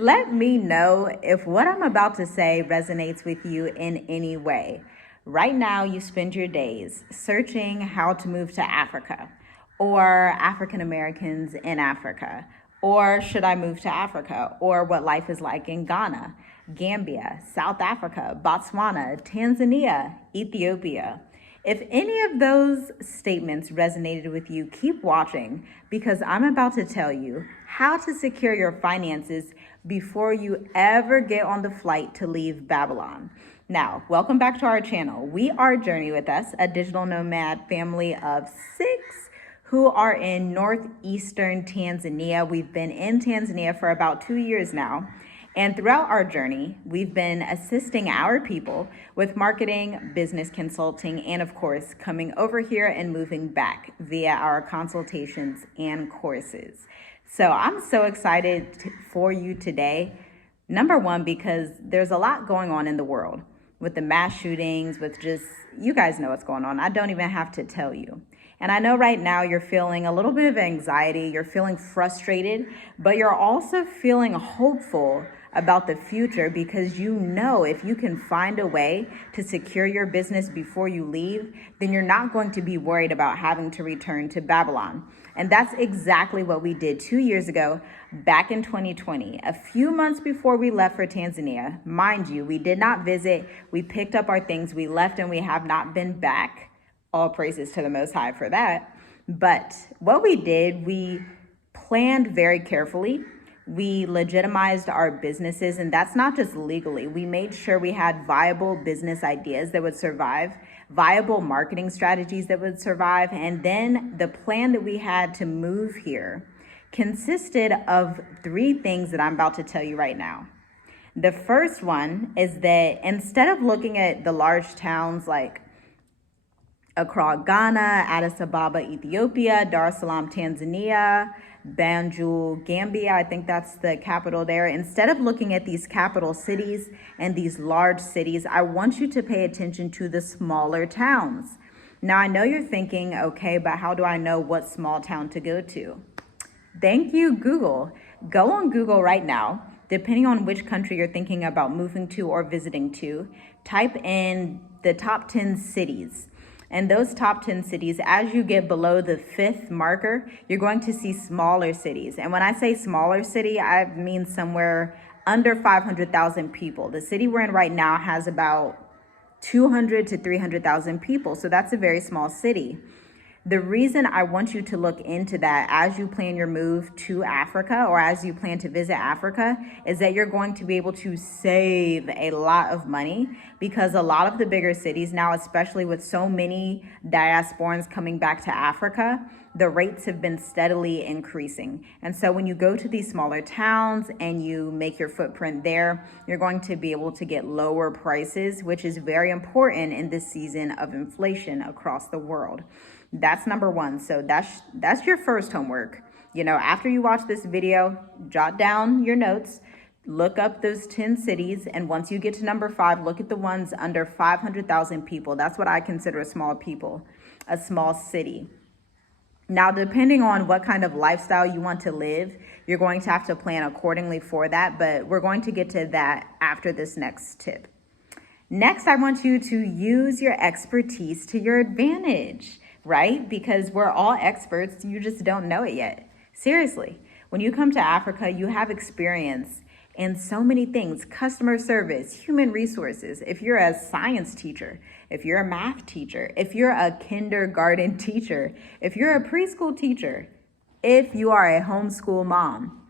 Let me know if what I'm about to say resonates with you in any way. Right now, you spend your days searching how to move to Africa or African Americans in Africa, or should I move to Africa, or what life is like in Ghana, Gambia, South Africa, Botswana, Tanzania, Ethiopia. If any of those statements resonated with you, keep watching because I'm about to tell you how to secure your finances before you ever get on the flight to leave Babylon. Now, welcome back to our channel. We are Journey With Us, a digital nomad family of 6 who are in northeastern Tanzania. We've been in Tanzania for about 2 years now. And throughout our journey, we've been assisting our people with marketing, business consulting, and of course, coming over here and moving back via our consultations and courses. So I'm so excited for you today. Number one, because there's a lot going on in the world with the mass shootings, with just, you guys know what's going on. I don't even have to tell you. And I know right now you're feeling a little bit of anxiety, you're feeling frustrated, but you're also feeling hopeful about the future because you know if you can find a way to secure your business before you leave, then you're not going to be worried about having to return to Babylon. And that's exactly what we did 2 years ago, back in 2020, a few months before we left for Tanzania. Mind you, we did not visit, we picked up our things, we left, and we have not been back. All praises to the Most High for that. But what we did, we planned very carefully. We legitimized our businesses, and that's not just legally. We made sure we had viable business ideas that would survive, viable marketing strategies that would survive, and then the plan that we had to move here consisted of 3 things that I'm about to tell you right now. The first one is that instead of looking at the large towns like Accra, Ghana, Addis Ababa, Ethiopia, Dar es Salaam, Tanzania, Banjul, Gambia, I think that's the capital there. Instead of looking at these capital cities and these large cities, I want you to pay attention to the smaller towns. Now, I know you're thinking, okay, but how do I know what small town to go to? Thank you, Google. Go on Google right now, depending on which country you're thinking about moving to or visiting to, type in the top 10 cities. And those top 10 cities, as you get below the 5th marker, you're going to see smaller cities. And when I say smaller city, I mean somewhere under 500,000 people. The city we're in right now has about 200 to 300,000 people. So that's a very small city. The reason I want you to look into that as you plan your move to Africa or as you plan to visit Africa is that you're going to be able to save a lot of money because a lot of the bigger cities now, especially with so many diasporans coming back to Africa, the rates have been steadily increasing. And so when you go to these smaller towns and you make your footprint there, you're going to be able to get lower prices, which is very important in this season of inflation across the world. That's number one. So that's your first homework. You know, after you watch this video, jot down your notes, look up those 10 cities. And once you get to number 5, look at the ones under 500,000 people. That's what I consider a small city. Now, depending on what kind of lifestyle you want to live, you're going to have to plan accordingly for that. But we're going to get to that after this next tip. Next, I want you to use your expertise to your advantage. Right? Because we're all experts, you just don't know it yet. Seriously, when you come to Africa, you have experience in so many things: customer service, human resources. If you're a science teacher, if you're a math teacher, if you're a kindergarten teacher, if you're a preschool teacher, if you are a homeschool mom,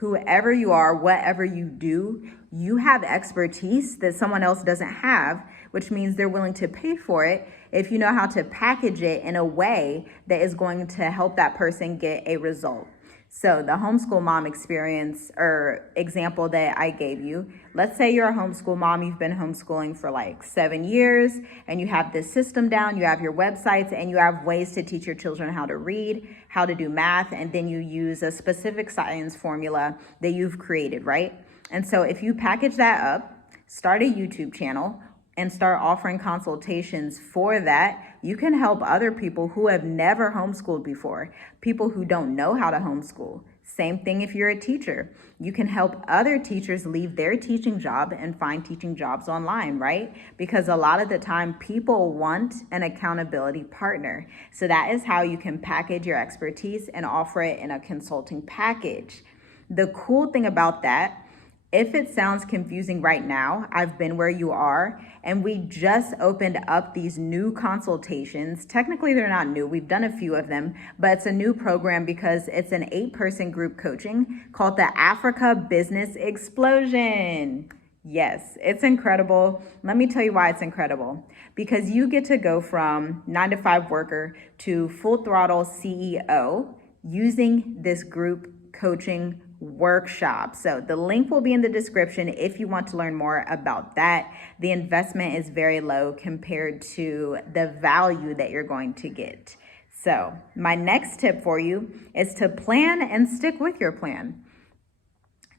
whoever you are, whatever you do, you have expertise that someone else doesn't have, which means they're willing to pay for it if you know how to package it in a way that is going to help that person get a result. So the homeschool mom experience or example that I gave you, let's say you're a homeschool mom, you've been homeschooling for like 7 years and you have this system down, you have your websites and you have ways to teach your children how to read, how to do math, and then you use a specific science formula that you've created, right? And so if you package that up, start a YouTube channel, and start offering consultations for that, you can help other people who have never homeschooled before, people who don't know how to homeschool, Same thing if you're a teacher. You can help other teachers leave their teaching job and find teaching jobs online, right? Because a lot of the time people want an accountability partner. So that is how you can package your expertise and offer it in a consulting package. The cool thing about that, if it sounds confusing right now, I've been where you are, and we just opened up these new consultations. Technically, they're not new. We've done a few of them, but it's a new program because it's an 8-person group coaching called the Africa Business Explosion. Yes, it's incredible. Let me tell you why it's incredible. Because you get to go from 9-to-5 worker to full throttle CEO using this group coaching workshop. So the link will be in the description if you want to learn more about that. The investment is very low compared to the value that you're going to get. So my next tip for you is to plan and stick with your plan.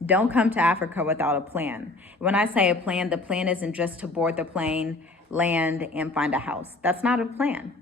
Don't come to Africa without a plan. When I say a plan, the plan isn't just to board the plane, land, and find a house. That's not a plan.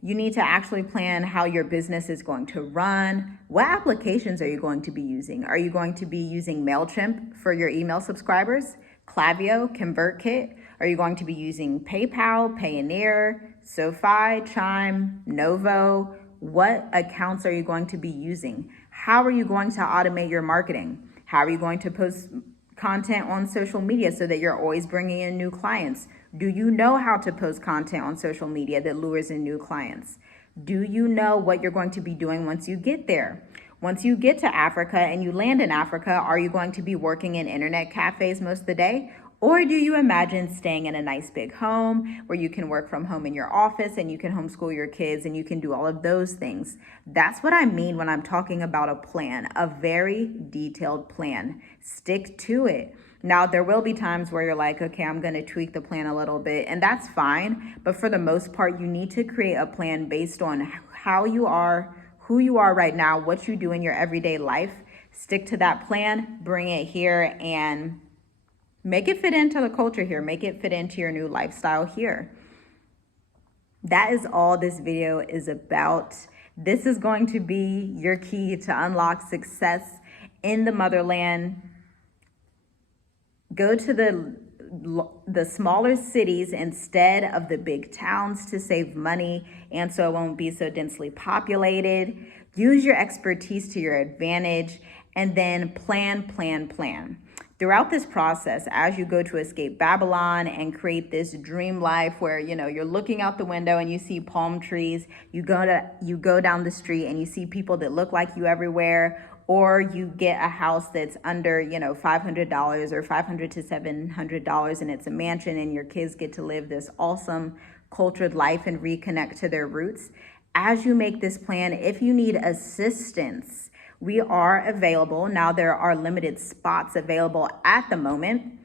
You need to actually plan how your business is going to run. What applications are you going to be using? Are you going to be using MailChimp for your email subscribers? Klaviyo, ConvertKit? Are you going to be using PayPal, Payoneer, SoFi, Chime, Novo? What accounts are you going to be using? How are you going to automate your marketing? How are you going to post content on social media so that you're always bringing in new clients? Do you know how to post content on social media that lures in new clients? Do you know what you're going to be doing once you get there? Once you get to Africa and you land in Africa, are you going to be working in internet cafes most of the day? Or do you imagine staying in a nice big home where you can work from home in your office and you can homeschool your kids and you can do all of those things? That's what I mean when I'm talking about a plan, a very detailed plan. Stick to it. Now, there will be times where you're like, okay, I'm going to tweak the plan a little bit, and that's fine. But for the most part, you need to create a plan based on how you are, who you are right now, what you do in your everyday life. Stick to that plan, bring it here, and make it fit into the culture here. Make it fit into your new lifestyle here. That is all this video is about. This is going to be your key to unlock success in the motherland. Go to the smaller cities instead of the big towns to save money and so it won't be so densely populated. Use your expertise to your advantage and then plan. Throughout this process, as you go to escape Babylon and create this dream life where, you're looking out the window and you see palm trees, you go down the street and you see people that look like you everywhere, or you get a house that's under, $500 or $500 to $700 and it's a mansion and your kids get to live this awesome cultured life and reconnect to their roots. As you make this plan, if you need assistance, we are available. Now there are limited spots available at the moment.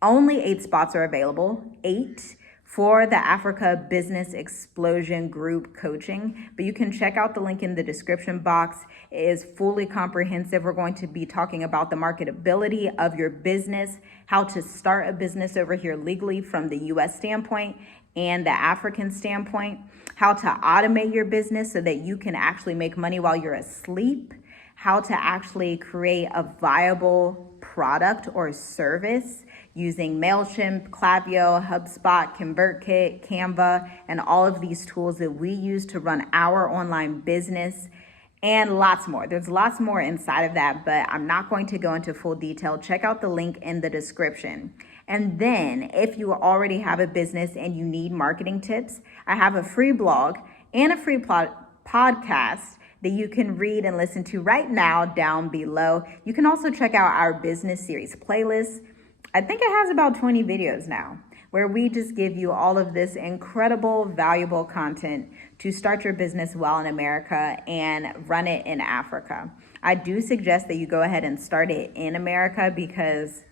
Only 8 spots are available, 8 for the Africa Business Explosion Group Coaching. But you can check out the link in the description box. It is fully comprehensive. We're going to be talking about the marketability of your business, how to start a business over here legally from the US standpoint and the African standpoint, how to automate your business so that you can actually make money while you're asleep, how to actually create a viable product or service using MailChimp, Klaviyo, HubSpot, ConvertKit, Canva, and all of these tools that we use to run our online business, and lots more. There's lots more inside of that, but I'm not going to go into full detail. Check out the link in the description. And then if you already have a business and you need marketing tips, I have a free blog and a free podcast that you can read and listen to right now down below. You can also check out our business series playlist. I think it has about 20 videos now where we just give you all of this incredible, valuable content to start your business well in America and run it in Africa. I do suggest that you go ahead and start it in America because,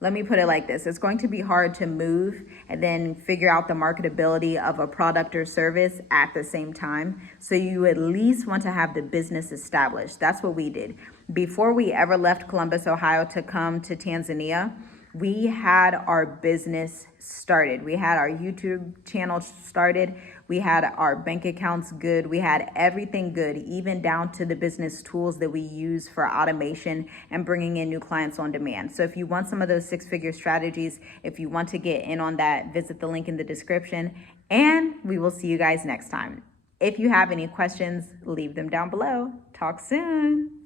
let me put it like this, it's going to be hard to move and then figure out the marketability of a product or service at the same time. So you at least want to have the business established. That's what we did. Before we ever left Columbus, Ohio to come to Tanzania, we had our business started. We had our YouTube channel started. We had our bank accounts good. We had everything good, even down to the business tools that we use for automation and bringing in new clients on demand. So if you want some of those six-figure strategies, if you want to get in on that, visit the link in the description, and we will see you guys next time. If you have any questions, leave them down below. Talk soon.